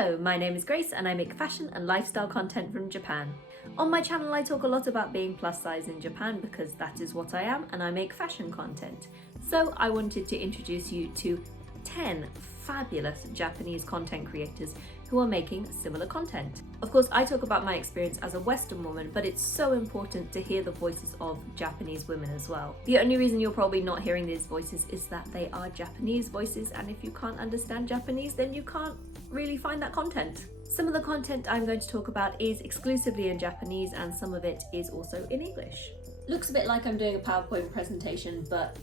Hello, my name is Grace and I make fashion and lifestyle content from Japan. On my channel I talk a lot about being plus size in Japan because that is what I am and I make fashion content. So I wanted to introduce you to 10 fabulous Japanese content creators who are making similar content. Of course, I talk about my experience as a Western woman, but it's so important to hear the voices of Japanese women as well. The only reason you're probably not hearing these voices is that they are Japanese voices, and if you can't understand Japanese, then you can't really find that content. Some of the content I'm going to talk about is exclusively in Japanese and some of it is also in English. Looks a bit like I'm doing a PowerPoint presentation, but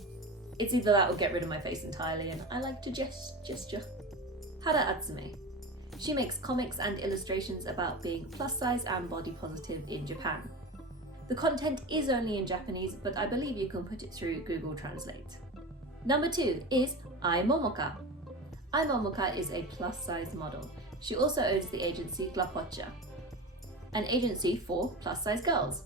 it's either that or get rid of my face entirely, and I like to gesture. Hara Atsume. She makes comics and illustrations about being plus size and body positive in Japan. The content is only in Japanese, but I believe you can put it through Google Translate. Number 2 is Ai Momoka. Ai Momoka is a plus size model. She also owns the agency Glapocha, an agency for plus size girls.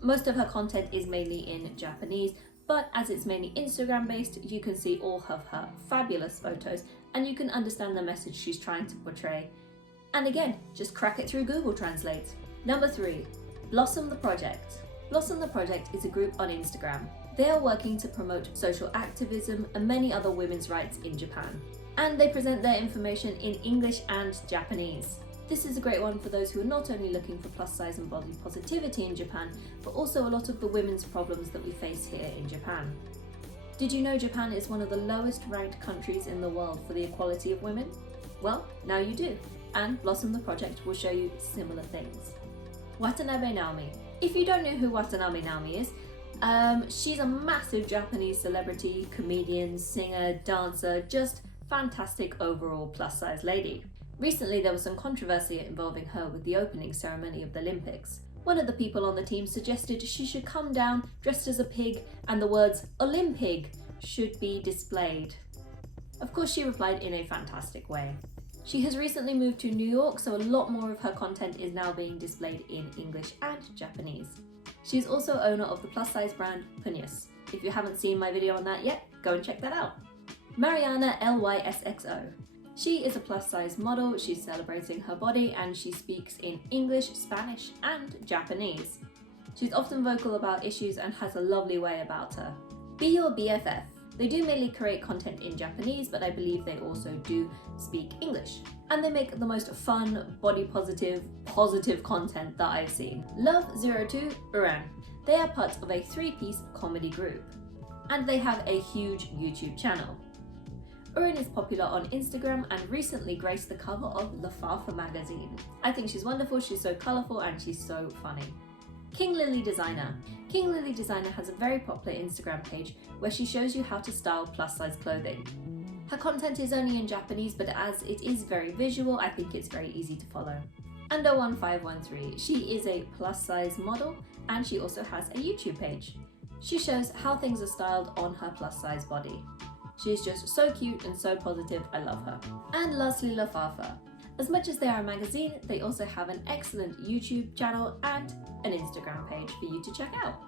Most of her content is mainly in Japanese, but as it's mainly Instagram based, you can see all of her fabulous photos and you can understand the message she's trying to portray. And again, just crack it through Google Translate. Number 3, Blossom the Project. Blossom the Project is a group on Instagram. They are working to promote social activism and many other women's rights in Japan. And they present their information in English and Japanese. This is a great one for those who are not only looking for plus size and body positivity in Japan, but also a lot of the women's problems that we face here in Japan. Did you know Japan is one of the lowest ranked countries in the world for the equality of women? Well, now you do, and Blossom the Project will show you similar things. Watanabe Naomi. If you don't know who Watanabe Naomi is, she's a massive Japanese celebrity, comedian, singer, dancer, just fantastic overall plus size lady. Recently there was some controversy involving her with the opening ceremony of the Olympics. One of the people on the team suggested she should come down dressed as a pig and the words Olympig should be displayed. Of course she replied in a fantastic way. She has recently moved to New York, so a lot more of her content is now being displayed in English and Japanese. She's also owner of the plus size brand Punyas. If you haven't seen my video on that yet, go and check that out. Mariana LYSXO. She is a plus size model, she's celebrating her body and she speaks in English, Spanish and Japanese. She's often vocal about issues and has a lovely way about her. Be Your BFF. They do mainly create content in Japanese, but I believe they also do speak English. And they make the most fun, body positive content that I've seen. Love02 Uran. They are part of a 3-piece comedy group. And they have a huge YouTube channel. Urin is popular on Instagram and recently graced the cover of Lafafa magazine. I think she's wonderful, she's so colourful and she's so funny. King Lily Designer. King Lily Designer has a very popular Instagram page where she shows you how to style plus size clothing. Her content is only in Japanese, but as it is very visual, I think it's very easy to follow. Ando1513. She is a plus size model and she also has a YouTube page. She shows how things are styled on her plus size body. She's just so cute and so positive, I love her. And lastly, Lafafa. As much as they are a magazine, they also have an excellent YouTube channel and an Instagram page for you to check out.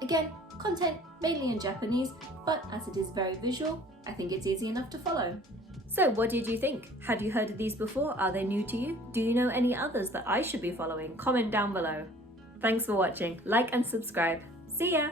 Again, content mainly in Japanese, but as it is very visual, I think it's easy enough to follow. So what did you think? Had you heard of these before? Are they new to you? Do you know any others that I should be following? Comment down below. Thanks for watching. Like and subscribe. See ya!